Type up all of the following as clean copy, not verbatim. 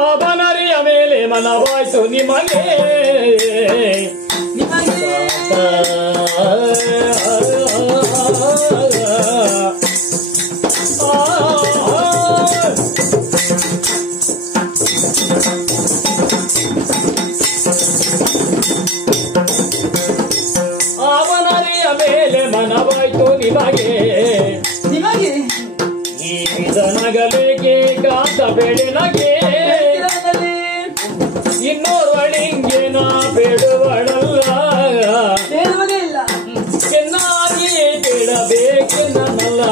ಅವನರಿಯ ಮೇಲೆ ಮನವಾಯ್ತು ನಿಮಗೆ ಅವನರಿಯ ಮೇಲೆ ಮನವಾಯ್ತು ನಿಮಗೆ ನಗಲಿಗೆ ಗಾತ ಬೆಳೆನಗೆ ಇನ್ನೋರ್ವಳಿಂಗೆ ನಾ ಬೇಡುವಳಲ್ಲ ಚೆನ್ನಾಗಿ ಬಿಡಬೇಕು ನನ್ನಲ್ಲ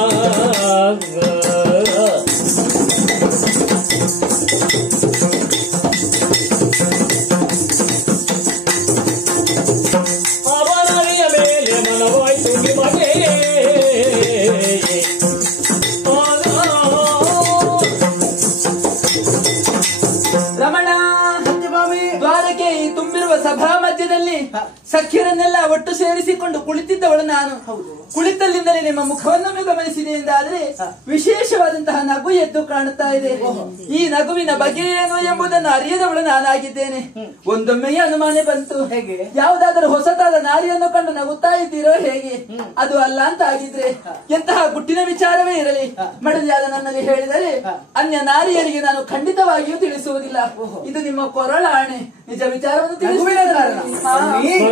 ಅವನರಿಯ ಮೇಲೆ ಮನವಾಯ್ತು ನಿಮಗೆ ಸಭಾ ಮಧ್ಯದಲ್ಲಿ ಸಖ್ಯರನ್ನೆಲ್ಲ ಒಟ್ಟು ಸೇರಿಸಿಕೊಂಡು ಕುಳಿತಿದ್ದವಳು ನಾನು. ಕುಳಿತಲ್ಲಿಂದಲೇ ನಿಮ್ಮ ಮುಖವನ್ನೊಮ್ಮೆ ಗಮನಿಸಿದೆ ಎಂದಾದ್ರೆ ವಿಶೇಷವಾದಂತಹ ನಗು ಎದ್ದು ಕಾಣುತ್ತಾ ಇದೆ. ಈ ನಗುವಿನ ಬಗೆ ಏನು ಎಂಬುದನ್ನು ಅರಿಯದವಳು ನಾನಾಗಿದ್ದೇನೆ. ಒಂದೊಮ್ಮೆಯೇ ಅನುಮಾನ ಬಂತು, ಹೇಗೆ ಯಾವುದಾದರೂ ಹೊಸತಾದ ನಾರಿಯನ್ನು ಕಂಡು ನಗುತ್ತಾ ಇದ್ದೀರೋ ಹೇಗೆ? ಅದು ಅಲ್ಲ ಅಂತ ಆಗಿದ್ರೆ ಎಂತಹ ಗುಟ್ಟಿನ ವಿಚಾರವೇ ಇರಲಿ, ಮಡದಿಯಾದ ನನ್ನಲ್ಲಿ ಹೇಳಿದರೆ ಅನ್ಯ ನಾರಿಯರಿಗೆ ನಾನು ಖಂಡಿತವಾಗಿಯೂ ತಿಳಿಸುವುದಿಲ್ಲ. ಇದು ನಿಮ್ಮ ಕೊರಳ ಆಣೆ, ನಿಜ ವಿಚಾರವನ್ನು ತಿಳಿಸುವ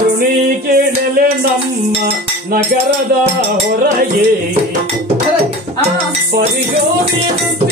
ಕರುಣಿಕೆಡಲೆ ನಮ್ಮ ನಗರದ ಹೊರಗೆ ಪರಿಶೋಧಿಸುತ್ತ